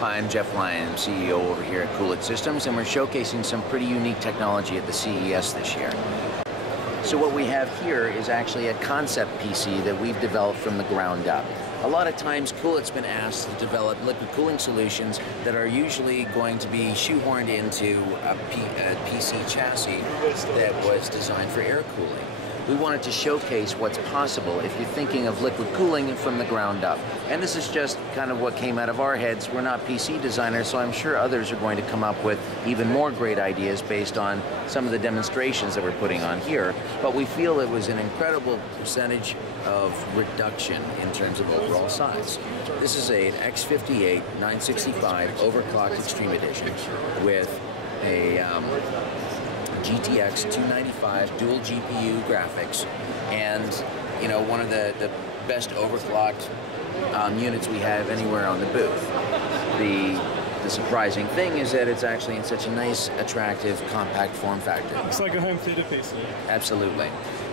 Hi, I'm Jeff Lyon, CEO over here at CoolIT's Systems, and we're showcasing some pretty unique technology at the CES this year. So what we have here is actually a concept PC that we've developed from the ground up. A lot of times CoolIT's been asked to develop liquid cooling solutions that are usually going to be shoehorned into a PC chassis that was designed for air cooling. We wanted to showcase what's possible if you're thinking of liquid cooling from the ground up. And this is just kind of what came out of our heads. We're not PC designers, so I'm sure others are going to come up with even more great ideas based on some of the demonstrations that we're putting on here. But we feel it was an incredible percentage of reduction in terms of overall size. This is an X58 965 overclocked Extreme Edition with a GTX 295 dual GPU graphics, and one of the best overclocked units we have anywhere on the booth. The surprising thing is that it's actually in such a nice, attractive, compact form factor. It's like a home theater PC. Absolutely.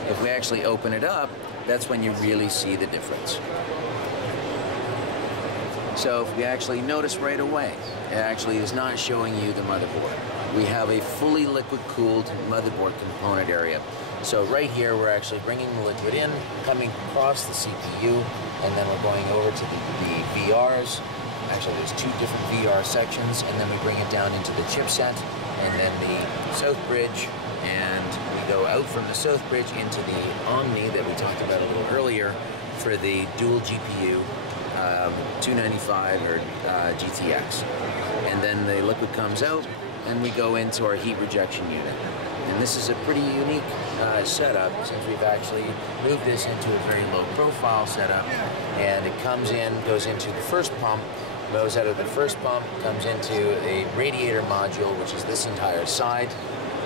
If we actually open it up, that's when you really see the difference. So if we actually notice right away, it actually is not showing you the motherboard. We have a fully liquid-cooled motherboard component area. So right here, we're actually bringing the liquid in, coming across the CPU, and then we're going over to the VRs. Actually, there's two different VR sections, and then we bring it down into the chipset, and then the south bridge, and we go out from the south bridge into the Omni that we talked about a little earlier for the dual GPU 295 or GTX. And then the liquid comes out, and we go into our heat rejection unit. And this is a pretty unique setup, since we've actually moved this into a very low profile setup, and it comes in, goes into the first pump, goes out of the first pump, comes into a radiator module, which is this entire side.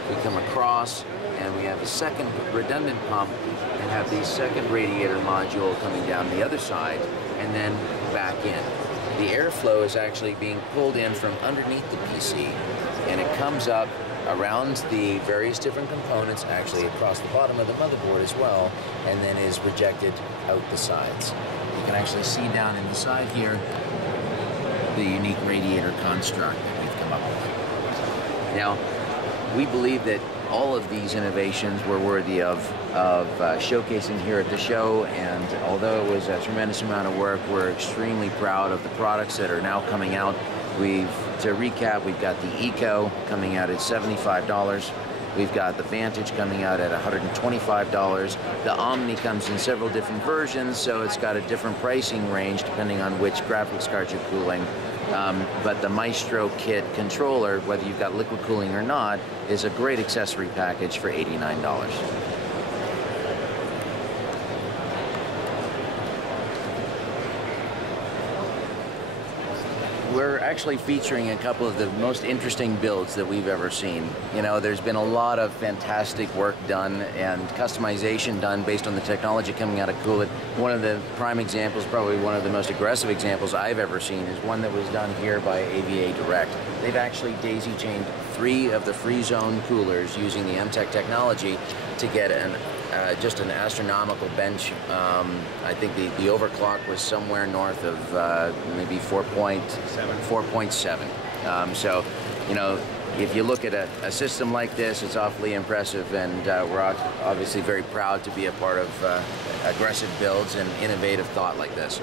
We come across, and we have a second redundant pump, and have the second radiator module coming down the other side, and then back in. The airflow is actually being pulled in from underneath the PC, and it comes up around the various different components, actually across the bottom of the motherboard as well, and then is rejected out the sides. You can actually see down in the side here the unique radiator construct that we've come up with. Now, we believe that all of these innovations were worthy of showcasing here at the show, and although it was a tremendous amount of work, we're extremely proud of the products that are now coming out. To recap, we've got the Eco coming out at $75. We've got the Vantage coming out at $125. The Omni comes in several different versions, so it's got a different pricing range depending on which graphics card you're cooling. But the Maestro Kit controller, whether you've got liquid cooling or not, is a great accessory package for $89. We're actually featuring a couple of the most interesting builds that we've ever seen. There's been a lot of fantastic work done and customization done based on the technology coming out of CoolIT. One of the prime examples, probably one of the most aggressive examples I've ever seen, is one that was done here by AVA Direct. They've actually daisy-chained 3 of the free zone coolers using the MTech technology to get just an astronomical bench. I think the overclock was somewhere north of maybe 4.7. So, if you look at a system like this, it's awfully impressive, and we're obviously very proud to be a part of aggressive builds and innovative thought like this.